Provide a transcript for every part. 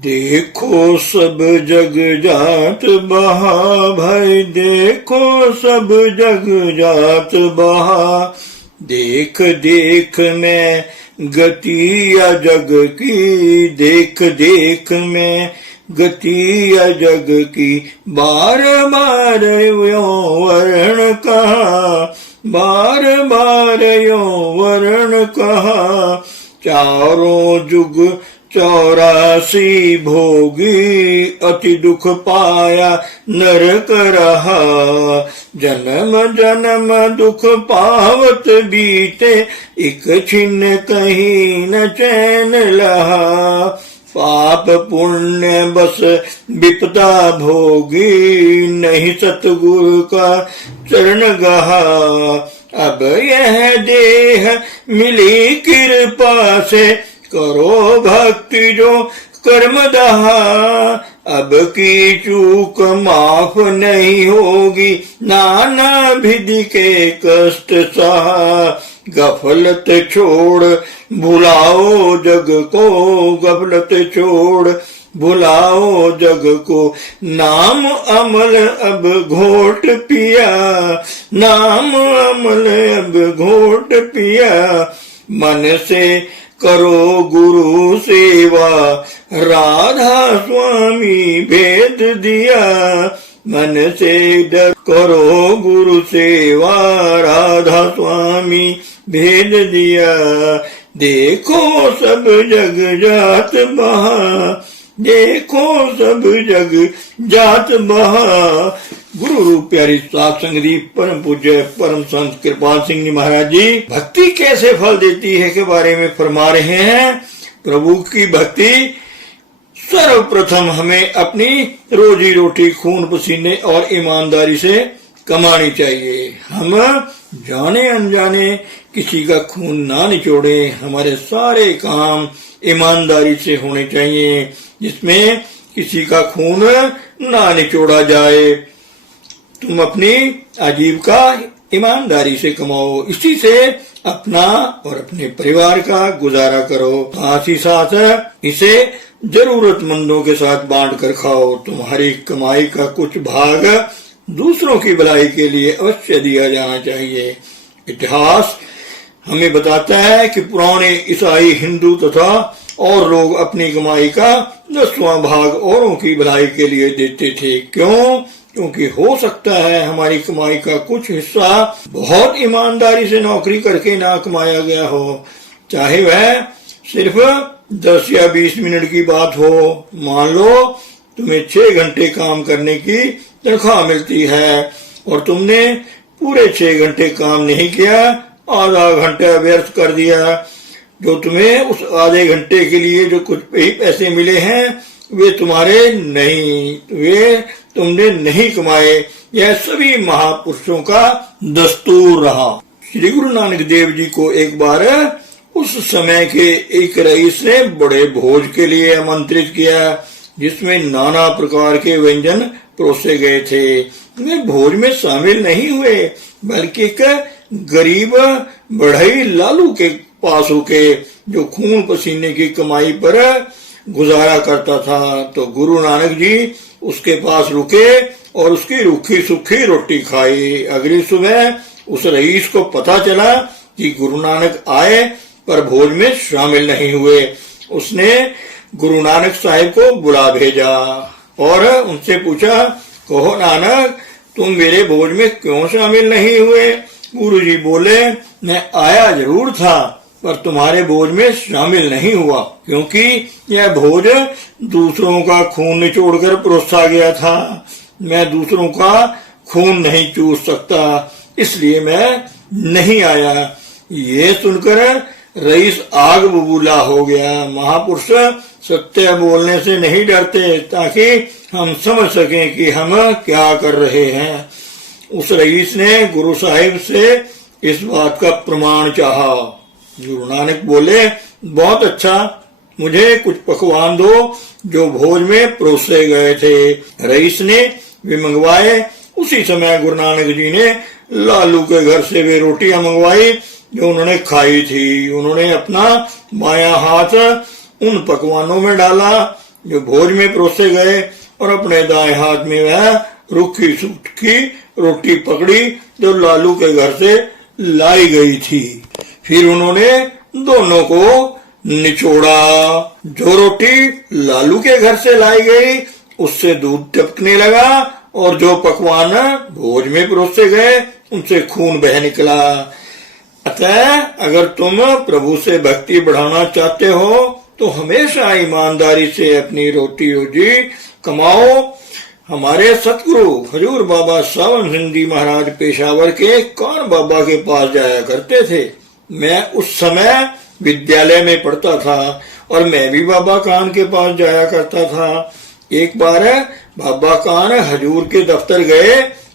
देखो सब जग जात बहा भाई, देखो सब जग जात बहा। देख देख में गति या जग की, देख देख में गति या जग की। बार बार यो वर्ण कहा, बार बार यो वर्ण कहा। चारों जुग 84 भोगी, अति दुख पाया नरक रहा। जन्म जन्म दुख पावत बीते, एक छिन्न कहीं न चैन लहा। पाप पुण्य बस विपदा भोगी, नहीं सतगुरु का चरण गहा। अब यह देह मिली कृपा से, करो भक्ति जो कर्म दहा। अब की चूक माफ नहीं होगी, नाना विधि के कष्ट सहा। गफलत छोड़ भुलाओ जग को, गफलत छोड़ भुलाओ जग को। नाम अमल अब घोट पिया, नाम अमल अब घोट पिया। मन से करो गुरु सेवा, राधा स्वामी भेद दिया। मन से डर करो गुरु सेवा, राधा स्वामी भेद दिया। देखो सब जग जात बहा, देखो सब जग जात बहा। गुरु रूप प्यारी सात संगति परम पूज्य परम संत कृपाल सिंह जी महाराज जी भक्ति कैसे फल देती है के बारे में फरमा रहे हैं। प्रभु की भक्ति सर्वप्रथम हमें अपनी रोजी रोटी खून पसीने और ईमानदारी से कमानी चाहिए। हम जाने अनजाने किसी का खून ना निचोड़े, हमारे सारे काम ईमानदारी से होने चाहिए, जिसमें किसी का खून ना निचोड़ा जाए। तुम अपनी आजीविका ईमानदारी से कमाओ, इसी से अपना और अपने परिवार का गुजारा करो। साथ ही साथ इसे जरूरतमंदों के साथ बांट कर खाओ। तुम्हारी कमाई का कुछ भाग दूसरों की भलाई के लिए अवश्य दिया जाना चाहिए। इतिहास हमें बताता है कि पुराने ईसाई, हिंदू तथा और लोग अपनी कमाई का 10वां भाग औरों की भलाई के लिए देते थे। क्यों? क्योंकि हो सकता है हमारी कमाई का कुछ हिस्सा बहुत ईमानदारी से नौकरी करके ना कमाया गया हो, चाहे वह सिर्फ 10 या 20 मिनट की बात हो। मान लो तुम्हें 6 घंटे काम करने की तनख्वाह मिलती है और तुमने पूरे 6 घंटे काम नहीं किया, आधा घंटा व्यर्थ कर दिया। जो तुम्हें उस आधे घंटे के लिए जो कुछ ही पैसे मिले हैं वे तुम्हारे नहीं, वे तुमने नहीं कमाए। यह सभी महापुरुषों का दस्तूर रहा। श्री गुरु नानक देव जी को एक बार उस समय के एक रईस ने बड़े भोज के लिए आमंत्रित किया, जिसमें नाना प्रकार के व्यंजन परोसे गए थे। वे भोज में शामिल नहीं हुए, बल्कि एक गरीब बढ़ई लालू के पास रुके, जो खून पसीने की कमाई पर गुजारा करता था। तो गुरु नानक जी उसके पास रुके और उसकी रूखी सूखी रोटी खाई। अगली सुबह उस रईस को पता चला कि गुरु नानक आए पर भोज में शामिल नहीं हुए। उसने गुरु नानक साहिब को बुला भेजा और उनसे पूछा, कहो नानक, तुम मेरे भोज में क्यों शामिल नहीं हुए? गुरु जी बोले, मैं आया जरूर था पर तुम्हारे भोज में शामिल नहीं हुआ, क्योंकि यह भोज दूसरों का खून निचोड़कर परोसा गया था। मैं दूसरों का खून नहीं चूस सकता, इसलिए मैं नहीं आया। ये सुनकर रईस आग बबूला हो गया। महापुरुष सत्य बोलने से नहीं डरते, ताकि हम समझ सकें कि हम क्या कर रहे हैं। उस रईस ने गुरु साहिब से इस बात का प्रमाण चाहा। गुरु नानक बोले, बहुत अच्छा, मुझे कुछ पकवान दो जो भोज में परोसे गए थे। रईस ने वे मंगवाए। उसी समय गुरु नानक जी ने लालू के घर से वे रोटियां मंगवाई जो उन्होंने खाई थी। उन्होंने अपना बायां हाथ उन पकवानों में डाला जो भोज में परोसे गए और अपने दाएं हाथ में वह रूखी सूखी रोटी पकड़ी जो लालू के घर से लाई गई थी। फिर उन्होंने दोनों को निचोड़ा। जो रोटी लालू के घर से लाई गई उससे दूध टपकने लगा और जो पकवान भोज में परोसे गए उनसे खून बह निकला। अतः अगर तुम प्रभु से भक्ति बढ़ाना चाहते हो तो हमेशा ईमानदारी से अपनी रोटी रोजी कमाओ। हमारे सतगुरु हजूर बाबा सावन सिंह जी महाराज पेशावर के कान बाबा के पास जाया करते थे। मैं उस समय विद्यालय में पढ़ता था और मैं भी बाबा कान के पास जाया करता था। एक बार बाबा कान हजूर के दफ्तर गए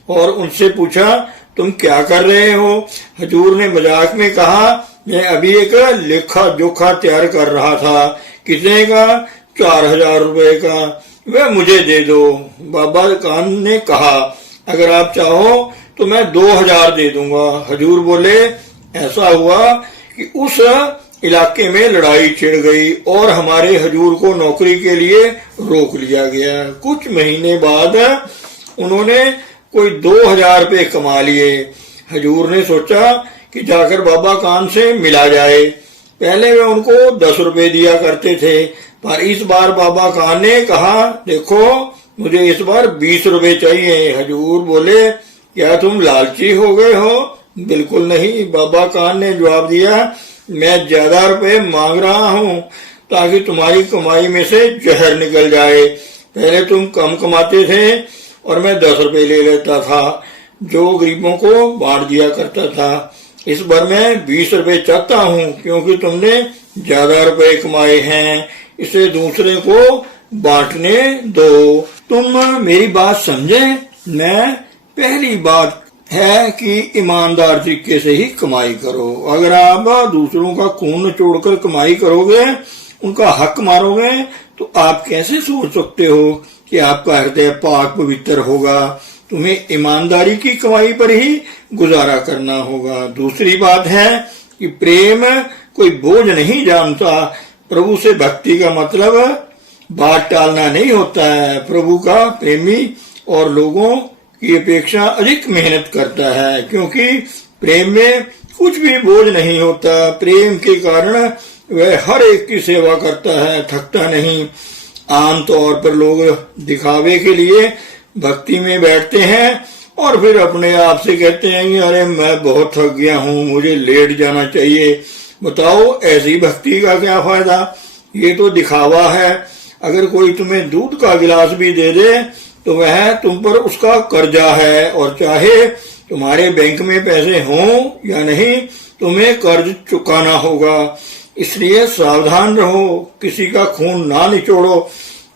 और उनसे पूछा, तुम क्या कर रहे हो? हजूर ने मजाक में कहा, मैं अभी एक लेखा जोखा तैयार कर रहा था। कितने का? 4000 रुपए का। वह मुझे दे दो। बाबा कान ने कहा, अगर आप चाहो तो मैं 2000 दे दूंगा। हजूर बोले, ऐसा हुआ कि उस इलाके में लड़ाई छिड़ गई और हमारे हजूर को नौकरी के लिए रोक लिया गया। कुछ महीने बाद उन्होंने कोई 2000 रुपए कमा लिए। हजूर ने सोचा कि जाकर बाबा कान से मिला जाए। पहले वे उनको 10 रुपए दिया करते थे, पर इस बार बाबा कान ने कहा, देखो मुझे इस बार 20 रुपए चाहिए। हजूर बोले, क्या तुम लालची हो गए हो? बिल्कुल नहीं। बाबा कान ने जवाब दिया, मैं ज्यादा रुपए मांग रहा हूँ ताकि तुम्हारी कमाई में से जहर निकल जाए। पहले तुम कम कमाते थे और मैं 10 रुपए ले लेता था जो गरीबों को बांट दिया करता था। इस बार मैं 20 रुपए चाहता हूँ क्योंकि तुमने ज्यादा रुपए कमाए हैं, इसे दूसरे को बांटने दो। तुम मेरी बात समझे? मैं पहली बात है कि ईमानदार तरीके से ही कमाई करो। अगर आप दूसरों का खून निचोड़कर कमाई करोगे, उनका हक मारोगे, तो आप कैसे सोच सकते हो कि आपका हृदय पाक पवित्र होगा? तुम्हें ईमानदारी की कमाई पर ही गुजारा करना होगा। दूसरी बात है कि प्रेम कोई बोझ नहीं जानता। प्रभु से भक्ति का मतलब बात टालना नहीं होता है। प्रभु का प्रेमी और लोगों की अपेक्षा अधिक मेहनत करता है, क्योंकि प्रेम में कुछ भी बोझ नहीं होता। प्रेम के कारण वह हर एक की सेवा करता है, थकता नहीं। आमतौर पर लोग दिखावे के लिए भक्ति में बैठते हैं और फिर अपने आप से कहते हैं कि अरे मैं बहुत थक गया हूँ, मुझे लेट जाना चाहिए। बताओ, ऐसी भक्ति का क्या फायदा? ये तो दिखावा है। अगर कोई तुम्हें दूध का गिलास भी दे दे तो वह तुम पर उसका कर्जा है, और चाहे तुम्हारे बैंक में पैसे हों या नहीं, तुम्हें कर्ज चुकाना होगा। इसलिए सावधान रहो, किसी का खून ना निचोड़ो।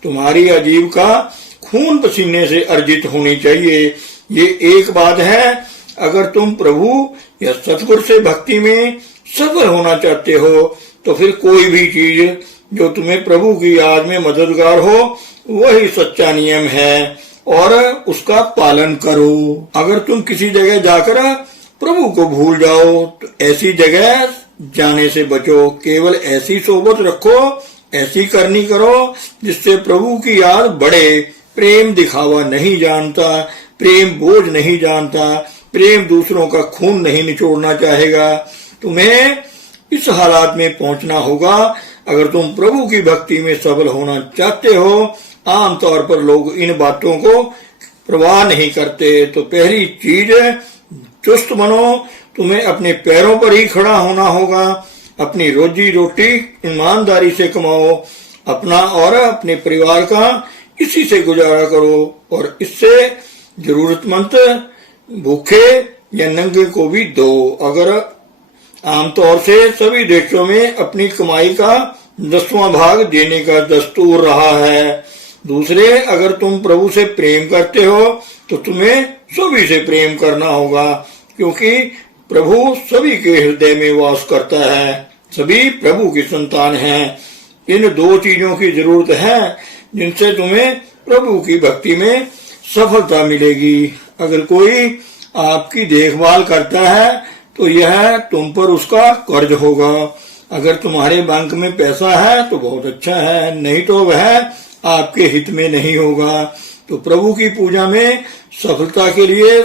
तुम्हारी आजीविका खून पसीने से अर्जित होनी चाहिए। ये एक बात है। अगर तुम प्रभु या सतगुरु से भक्ति में सफल होना चाहते हो तो फिर कोई भी चीज जो तुम्हें प्रभु की याद में मददगार हो वही सच्चा नियम है और उसका पालन करो। अगर तुम किसी जगह जाकर प्रभु को भूल जाओ तो ऐसी जगह जाने से बचो। केवल ऐसी सोबत रखो, ऐसी करनी करो जिससे प्रभु की याद बढ़े। प्रेम दिखावा नहीं जानता, प्रेम बोझ नहीं जानता, प्रेम दूसरों का खून नहीं निचोड़ना चाहेगा। तुम्हें इस हालात में पहुंचना होगा अगर तुम प्रभु की भक्ति में सफल होना चाहते हो। आमतौर पर लोग इन बातों को परवाह नहीं करते। तो पहली चीज, चुस्त बनो। तुम्हें अपने पैरों पर ही खड़ा होना होगा। अपनी रोजी रोटी ईमानदारी से कमाओ। अपना और अपने परिवार का इसी से गुजारा करो और इससे जरूरतमंद भूखे या नंगे को भी दो। अगर आमतौर से सभी देशों में अपनी कमाई का 10वां भाग देने का दस्तूर रहा है। दूसरे, अगर तुम प्रभु से प्रेम करते हो तो तुम्हें सभी से प्रेम करना होगा, क्योंकि प्रभु सभी के हृदय में वास करता है। सभी प्रभु की संतान हैं। इन दो चीजों की जरूरत है जिनसे तुम्हें प्रभु की भक्ति में सफलता मिलेगी। अगर कोई आपकी देखभाल करता है तो यह तुम पर उसका कर्ज होगा। अगर तुम्हारे बैंक में पैसा है तो बहुत अच्छा है, नहीं तो वह आपके हित में नहीं होगा। तो प्रभु की पूजा में सफलता के लिए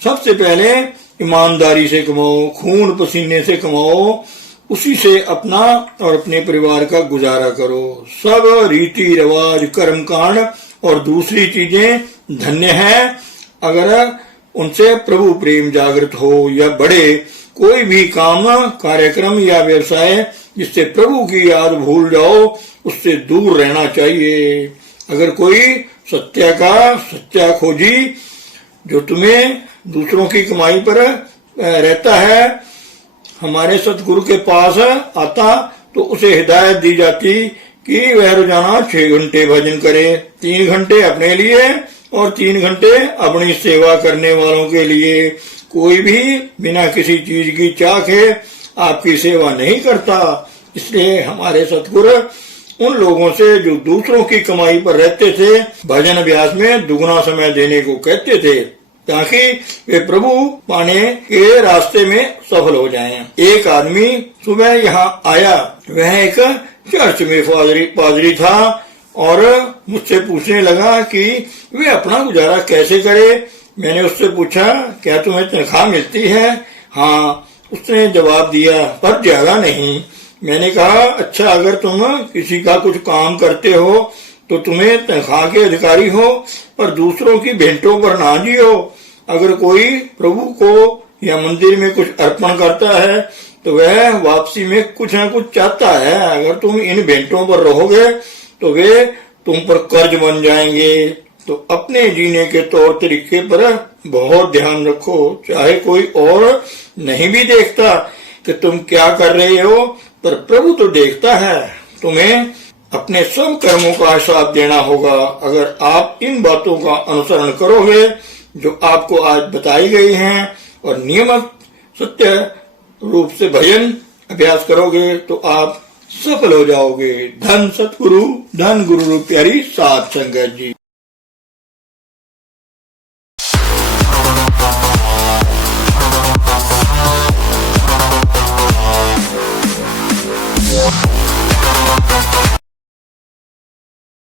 सबसे पहले ईमानदारी से कमाओ, खून पसीने से कमाओ, उसी से अपना और अपने परिवार का गुजारा करो। सब रीति रिवाज, कर्म कांड और दूसरी चीजें धन्य है अगर उनसे प्रभु प्रेम जागृत हो, या बड़े कोई भी काम, कार्यक्रम या व्यवसाय जिससे प्रभु की याद भूल जाओ, उससे दूर रहना चाहिए। अगर कोई सच्चा खोजी जो तुम्हें दूसरों की कमाई पर रहता है, हमारे सतगुरु के पास आता तो उसे हिदायत दी जाती कि वह रोजाना 6 घंटे भजन करे, 3 घंटे अपने लिए और 3 घंटे अपनी सेवा करने वालों के लिए। कोई भी बिना किसी चीज की चाखे आपकी सेवा नहीं करता। इसलिए हमारे सतगुरु उन लोगों से जो दूसरों की कमाई पर रहते थे, भजन अभ्यास में दुगना समय देने को कहते थे, ताकि वे प्रभु पाने के रास्ते में सफल हो जाएं। एक आदमी सुबह यहाँ आया, वह एक चर्च में पादरी था और मुझसे पूछने लगा कि वे अपना गुजारा कैसे करे। मैंने उससे पूछा, क्या तुम्हें तनख्वाह मिलती है? हाँ, उसने जवाब दिया, पर ज्यादा नहीं। मैंने कहा, अच्छा, अगर तुम किसी का कुछ काम करते हो तो तुम्हें तनख्वाह के अधिकारी हो, पर दूसरों की भेंटों पर ना जियो। अगर कोई प्रभु को या मंदिर में कुछ अर्पण करता है तो वह वापसी में कुछ न कुछ चाहता है। अगर तुम इन भेंटों पर रहोगे तो वे तुम पर कर्ज बन जाएंगे। तो अपने जीने के तौर तरीके पर बहुत ध्यान रखो। चाहे कोई और नहीं भी देखता कि तुम क्या कर रहे हो, पर प्रभु तो देखता है। तुम्हें अपने सब कर्मों का हिसाब देना होगा। अगर आप इन बातों का अनुसरण करोगे जो आपको आज बताई गई हैं और नियमित सत्य रूप से भजन अभ्यास करोगे तो आप सफल हो जाओगे। धन सतगुरु, धन गुरु रूप प्यारी साध संगत जी।